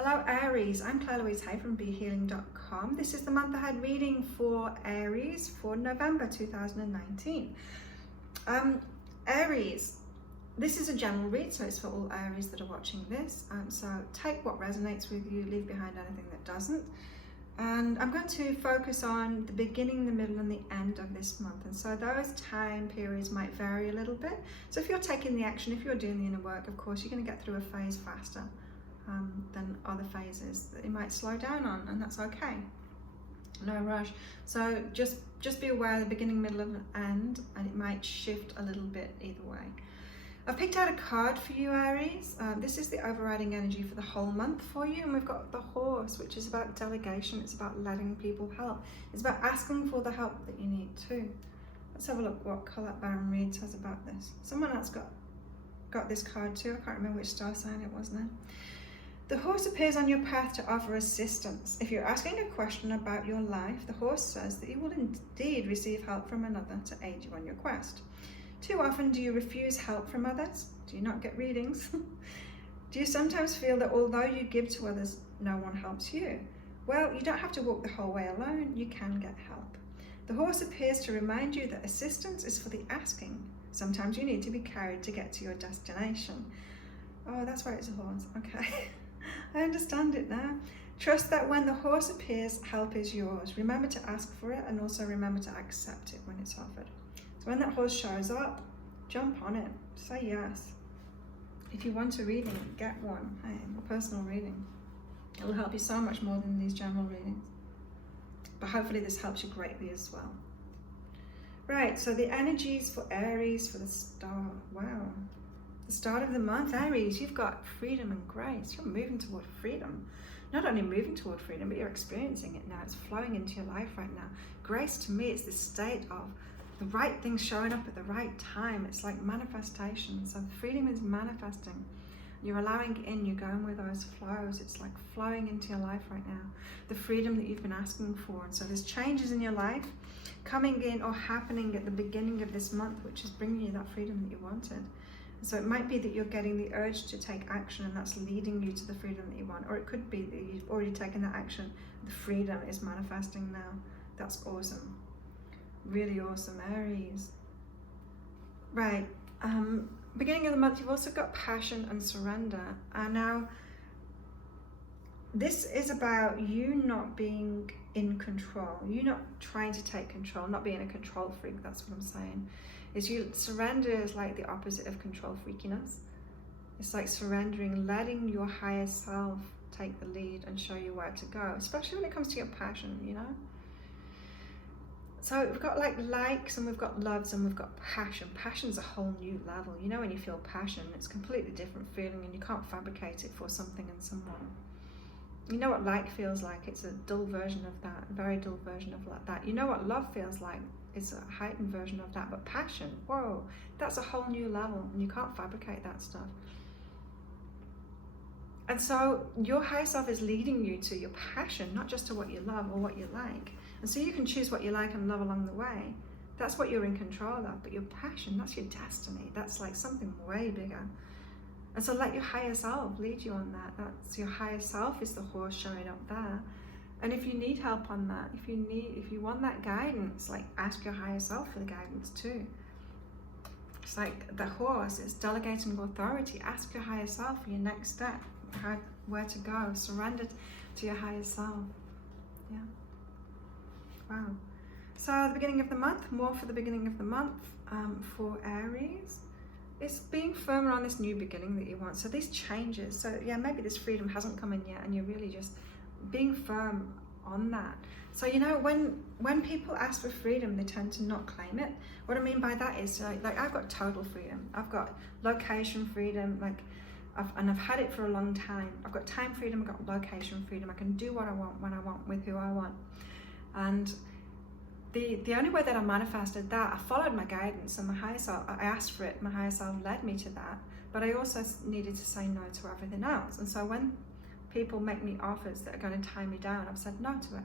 Hello Aries, I'm Claire Louise Hay from BeHealing.com. This is the month ahead reading for Aries for November 2019. Aries, this is a general read, so it's for all Aries that are watching this. So take what resonates with you, leave behind anything that doesn't. And I'm going to focus on the beginning, the middle and the end of this month. And so those time periods might vary a little bit. So if you're taking the action, if you're doing the inner work, of course, you're going to get through a phase faster than other phases that you might slow down on, and that's okay. No rush. So just be aware of the beginning, middle and end, and it might shift a little bit either way. I've picked out a card for you, Aries. This is the overriding energy for the whole month for you, and we've got the horse, which is about delegation. It's about letting people help. It's about asking for the help that you need too. Let's have a look what Colette Baron Reed says about this. Someone else got this card too. I can't remember which star sign it was now. The horse appears on your path to offer assistance. If you're asking a question about your life, the horse says that you will indeed receive help from another to aid you on your quest. Too often do you refuse help from others? Do you not get readings? Do you sometimes feel that although you give to others, no one helps you? Well, you don't have to walk the whole way alone. You can get help. The horse appears to remind you that assistance is for the asking. Sometimes you need to be carried to get to your destination. Oh, that's why it's a horse. Okay. I understand it now. Trust that when the horse appears, help is yours. Remember to ask for it, and also remember to accept it when it's offered. So when that horse shows up, jump on it. Say yes. If you want a reading, get one. Hey, a personal reading. It will help you so much more than these general readings. But hopefully this helps you greatly as well. Right, so the energies for Aries for the start. Wow. The start of the month, Aries, you've got freedom and grace. You're moving toward freedom. Not only moving toward freedom, but you're experiencing it now. It's flowing into your life right now. Grace to me is this state of the right things showing up at the right time. It's like manifestation. So freedom is manifesting. You're allowing it in, you're going with those flows. It's like flowing into your life right now. The freedom that you've been asking for. And so there's changes in your life coming in or happening at the beginning of this month, which is bringing you that freedom that you wanted. So it might be that you're getting the urge to take action, and that's leading you to the freedom that you want. Or it could be that you've already taken that action. The freedom is manifesting now. That's awesome. Really awesome, Aries. Right. Beginning of the month, you've also got passion and surrender. And now, this is about you not being in control. You not trying to take control, not being a control freak. That's what I'm saying. Surrender is like the opposite of control freakiness. It's like surrendering, letting your higher self take the lead and show you where to go, especially when it comes to your passion, you know? So we've got like likes and we've got loves and we've got passion. Passion's a whole new level. You know, when you feel passion, it's a completely different feeling and you can't fabricate it for something and someone. You know what like feels like? It's a dull version of that, a very dull version of that. You know what love feels like? It's a heightened version of that. But passion, whoa, that's a whole new level and you can't fabricate that stuff. And so your higher self is leading you to your passion, not just to what you love or what you like. And so you can choose what you like and love along the way. That's what you're in control of. But your passion, that's your destiny. That's like something way bigger. And so let your higher self lead you on that. That's your higher self is the horse showing up there. And if you need help on that, if you want that guidance, like ask your higher self for the guidance too. It's like the horse is delegating authority. Ask your higher self for your next step, where to go. Surrender to your higher self. Yeah. Wow. So the beginning of the month, more for the beginning of the month for Aries. It's being firmer on this new beginning that you want. So these changes, so yeah, maybe this freedom hasn't come in yet and you're really just being firm on that. So you know, when people ask for freedom, they tend to not claim it. What I mean by that is like I've got total freedom. I've got location freedom, and I've had it for a long time. I've got time freedom, I've got location freedom. I can do what I want, when I want, with who I want. And the only way that I manifested that, I followed my guidance and my higher self, I asked for it, my higher self led me to that, but I also needed to say no to everything else. And so when people make me offers that are going to tie me down, I've said no to it.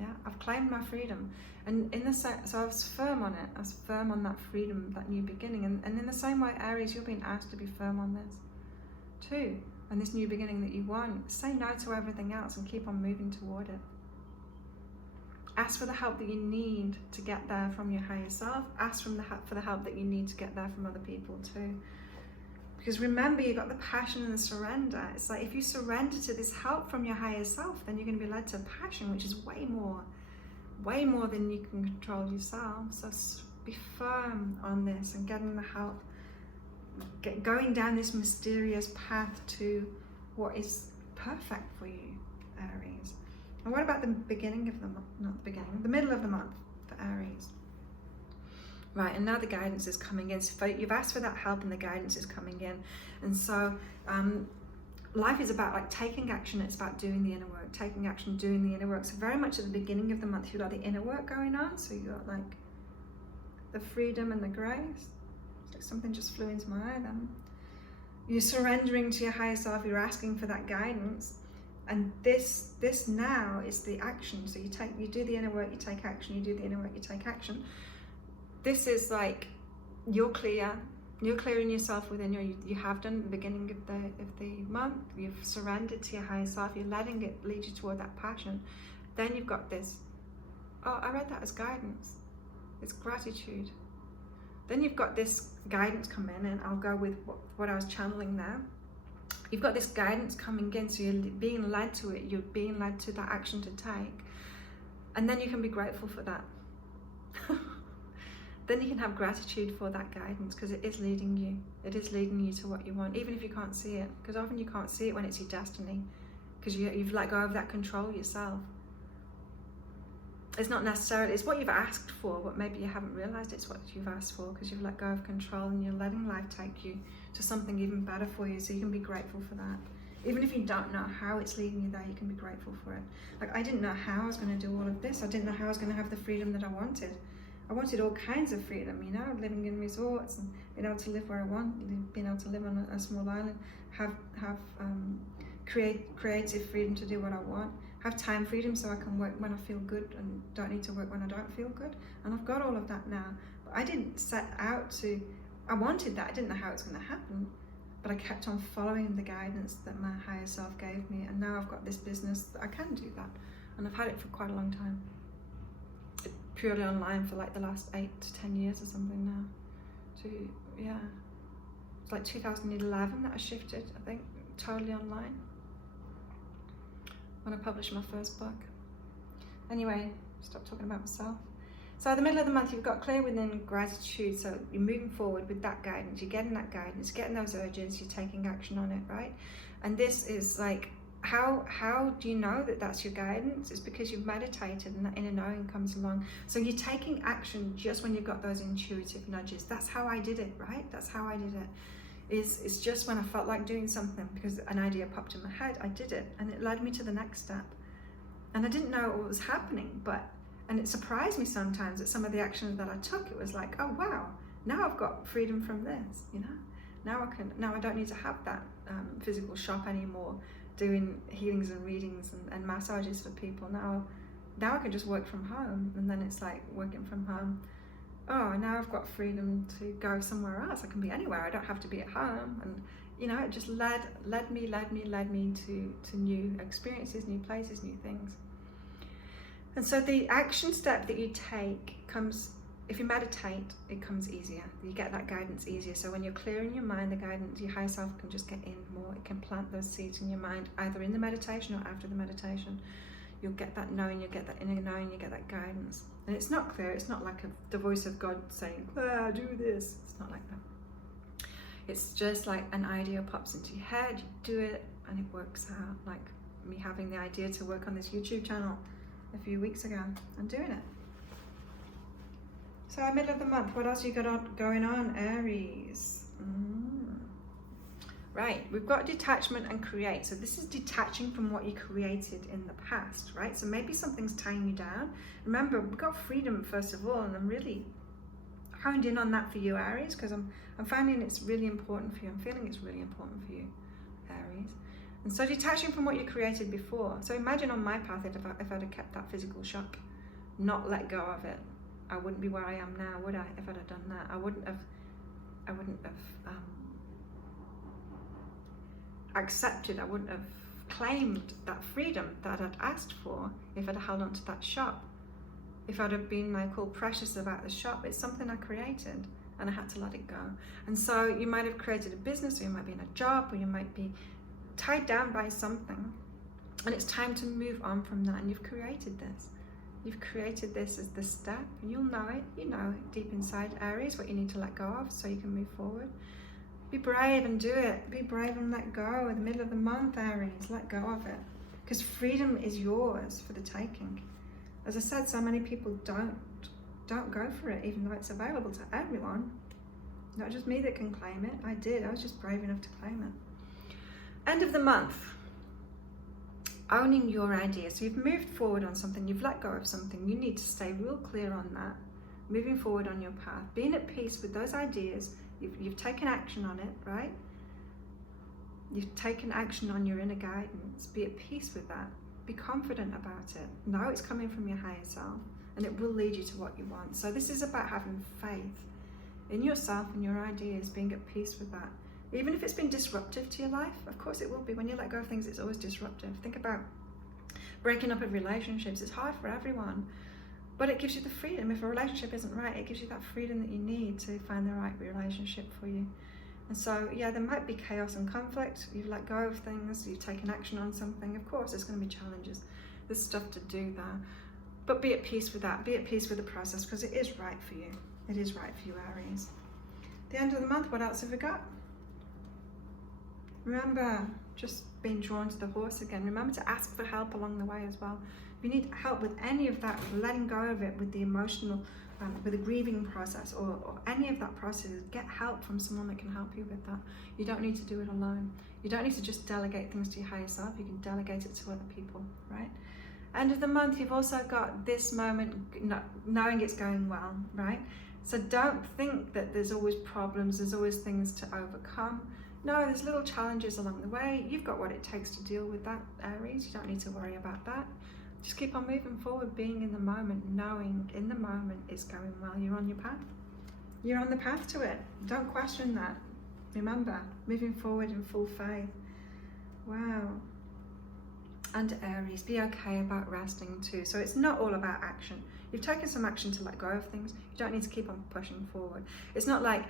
Yeah, I've claimed my freedom. And so I was firm on it. I was firm on that freedom, that new beginning. And in the same way, Aries, you're being asked to be firm on this too. and this new beginning that you want, say no to everything else and keep on moving toward it. Ask for the help that you need to get there from your higher self. Ask for the help that you need to get there from other people too. Because remember, you've got the passion and the surrender. It's like if you surrender to this help from your higher self, then you're going to be led to passion, which is way more than you can control yourself. So be firm on this and getting the help. Going down this mysterious path to what is perfect for you, Aries. And what about the beginning of the month? Not the beginning, the middle of the month for Aries. Right, and now the guidance is coming in. So you've asked for that help and the guidance is coming in. And so life is about like taking action. It's about doing the inner work, taking action, doing the inner work. So very much at the beginning of the month, you've got the inner work going on. So you've got like the freedom and the grace. It's like something just flew into my eye then. You're surrendering to your higher self. You're asking for that guidance. And this now is the action. So you do the inner work, you take action. You do the inner work, you take action. This is like you're clearing yourself within you have done at the beginning of the month. You've surrendered to your higher self. You're letting it lead you toward that passion. Then you've got this, oh, I read that as guidance. It's gratitude. Then you've got this guidance come in, and I'll go with what I was channeling now. You've got this guidance coming in, so you're being led to it. You're being led to that action to take. And then you can be grateful for that. Then you can have gratitude for that guidance, because it is leading you. It is leading you to what you want, even if you can't see it. Because often you can't see it when it's your destiny, because you've let go of that control yourself. It's not necessarily, it's what you've asked for, but maybe you haven't realized it's what you've asked for, because you've let go of control and you're letting life take you to something even better for you. So you can be grateful for that. Even if you don't know how it's leading you there, you can be grateful for it. Like, I didn't know how I was going to do all of this. I didn't know how I was going to have the freedom that I wanted. I wanted all kinds of freedom, you know, living in resorts and being able to live where I want, being able to live on a small island, have creative freedom to do what I want, have time freedom so I can work when I feel good and don't need to work when I don't feel good. And I've got all of that now. But I didn't set out to, I wanted that. I didn't know how it's going to happen, but I kept on following the guidance that my higher self gave me. And now I've got this business that I can do that. And I've had it for quite a long time. Purely online for like the last 8 to 10 years or something now. Yeah. It's like 2011 that I shifted, I think, totally online. When I published my first book. Anyway, stop talking about myself. So at the middle of the month, you've got clear within gratitude. So you're moving forward with that guidance. You're getting that guidance, getting those urges, you're taking action on it, right? And this is like, how do you know that that's your guidance? It's because you've meditated and that inner knowing comes along. So you're taking action just when you've got those intuitive nudges. That's how I did it, right? That's how I did it. It's just when I felt like doing something, because an idea popped in my head, I did it, and it led me to the next step. And I didn't know what was happening, and it surprised me sometimes that some of the actions that I took, it was like, oh wow, now I've got freedom from this, you know? Now I don't need to have that physical shop anymore, doing healings and readings and massages for people. Now I can just work from home, and then it's like working from home. Oh, now I've got freedom to go somewhere else. I can be anywhere. I don't have to be at home. And you know, it just led me to new experiences, new places, new things. And so the action step that you take comes, if you meditate, it comes easier. You get that guidance easier. So when you're clearing your mind, the guidance, your higher self can just get in more. It can plant those seeds in your mind, either in the meditation or after the meditation. You'll get that knowing, you'll get that inner knowing, you get that guidance. And it's not clear, it's not like the voice of God saying, do this. It's not like that. It's just like an idea pops into your head, you do it, and it works out. Like me having the idea to work on this YouTube channel a few weeks ago and doing it. So middle of the month, what else you got going on, Aries? Right, we've got detachment and create. So this is detaching from what you created in the past, right? So maybe something's tying you down. Remember, we've got freedom first of all, and I'm really honed in on that for you, Aries, because I'm finding it's really important for you. I'm feeling it's really important for you, Aries. And so detaching from what you created before. So imagine on my path, if I'd have kept that physical shop, not let go of it, I wouldn't be where I am now, would I? If I'd have done that, I wouldn't have accepted, I wouldn't have claimed that freedom that I'd asked for if I'd held on to that shop. If I'd have been like all precious about the shop, it's something I created and I had to let it go. And so you might have created a business, or you might be in a job, or you might be tied down by something, and it's time to move on from that. And you've created this. You've created this as the step, and you'll know it. You know it deep inside, Aries, what you need to let go of so you can move forward. Be brave and do it. Be brave and let go. In the middle of the month, Aries, let go of it. Because freedom is yours for the taking. As I said, so many people don't go for it, even though it's available to everyone. Not just me that can claim it. I did. I was just brave enough to claim it. End of the month. Owning your ideas. So you've moved forward on something. You've let go of something. You need to stay real clear on that. Moving forward on your path. Being at peace with those ideas. You've taken action on it, right? You've taken action on your inner guidance. Be at peace with that. Be confident about it. Know it's coming from your higher self, and it will lead you to what you want. So this is about having faith in yourself and your ideas, being at peace with that. Even if it's been disruptive to your life, of course it will be. When you let go of things, it's always disruptive. Think about breaking up of relationships. It's hard for everyone, but it gives you the freedom. If a relationship isn't right, it gives you that freedom that you need to find the right relationship for you. And so, yeah, there might be chaos and conflict. You've let go of things, you've taken action on something. Of course, there's going to be challenges. There's stuff to do there. But be at peace with that. Be at peace with the process, because it is right for you. It is right for you, Aries. The end of the month, what else have we got? Remember, just being drawn to the horse again. Remember to ask for help along the way as well. If you need help with any of that, with letting go of it, with the emotional, with the grieving process, or any of that process, get help from someone that can help you with that. You don't need to do it alone. You don't need to just delegate things to your higher self. You can delegate it to other people, right? End of the month, you've also got this moment, knowing it's going well, right? So don't think that there's always problems, there's always things to overcome. No, there's little challenges along the way. You've got what it takes to deal with that, Aries. You don't need to worry about that. Just keep on moving forward, being in the moment, knowing in the moment it's going well. You're on your path. You're on the path to it. Don't question that. Remember, moving forward in full faith. Wow. And Aries, be okay about resting too. So it's not all about action. You've taken some action to let go of things. You don't need to keep on pushing forward. It's not like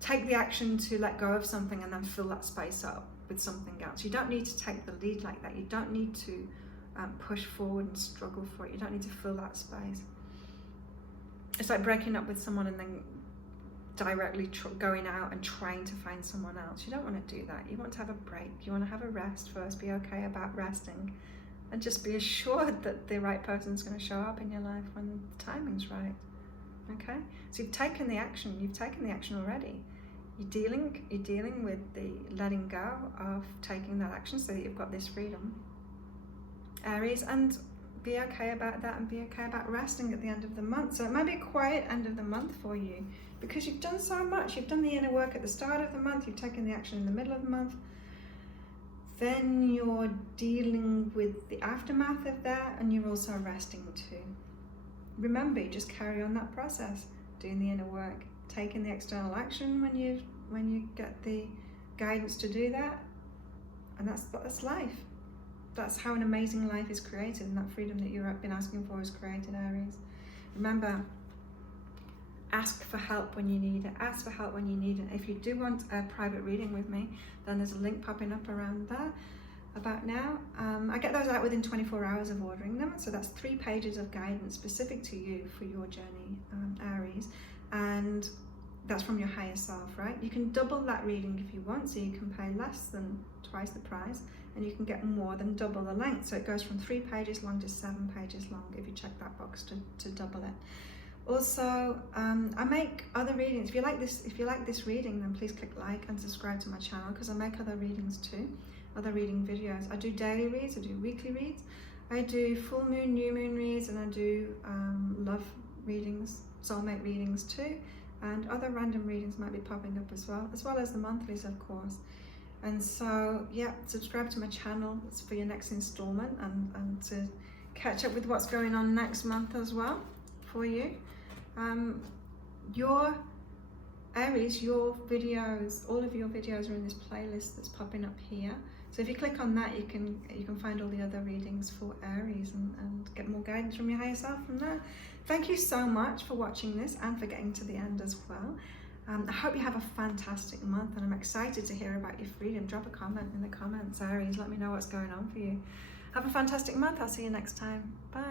take the action to let go of something and then fill that space up with something else. You don't need to take the lead like that. You don't need to push forward and struggle for it. You don't need to fill that space. It's like breaking up with someone and then directly going out and trying to find someone else. You don't want to do that. You want to have a break. You want to have a rest first. Be okay about resting, and just be assured that the right person's going to show up in your life when the timing's right. Okay? So you've taken the action. You've taken the action already. You're dealing with the letting go of taking that action so that you've got this freedom, Aries, and be okay about that, and be okay about resting at the end of the month. So it might be a quiet end of the month for you because you've done so much. You've done the inner work at the start of the month, you've taken the action in the middle of the month, then you're dealing with the aftermath of that, and you're also resting too. Remember, you just carry on that process, doing the inner work, taking the external action when you get the guidance to do that, and that's life. That's how an amazing life is created, and that freedom that you've been asking for is created, Aries. Remember, ask for help when you need it. Ask for help when you need it. If you do want a private reading with me, then there's a link popping up around there about now. I get those out within 24 hours of ordering them, so that's 3 pages of guidance specific to you for your journey, Aries, and that's from your higher self, right? You can double that reading if you want, so you can pay less than twice the price, and you can get more than double the length. So it goes from 3 pages long to 7 pages long if you check that box to double it. Also, I make other readings. If you like this reading, then please click like and subscribe to my channel, because I make other readings too, other reading videos. I do daily reads, I do weekly reads, I do full moon, new moon reads, and I do love readings, soulmate readings too, and other random readings might be popping up as well as the monthlies, of course. And so, yeah, subscribe to my channel for your next installment, and to catch up with what's going on next month as well for you. Your Aries, your videos, all of your videos are in this playlist that's popping up here. So if you click on that, you can find all the other readings for Aries and get more guidance from your higher self from there. Thank you so much for watching this and for getting to the end as well. I hope you have a fantastic month, and I'm excited to hear about your freedom. Drop a comment in the comments, Aries. Let me know what's going on for you. Have a fantastic month. I'll see you next time. Bye.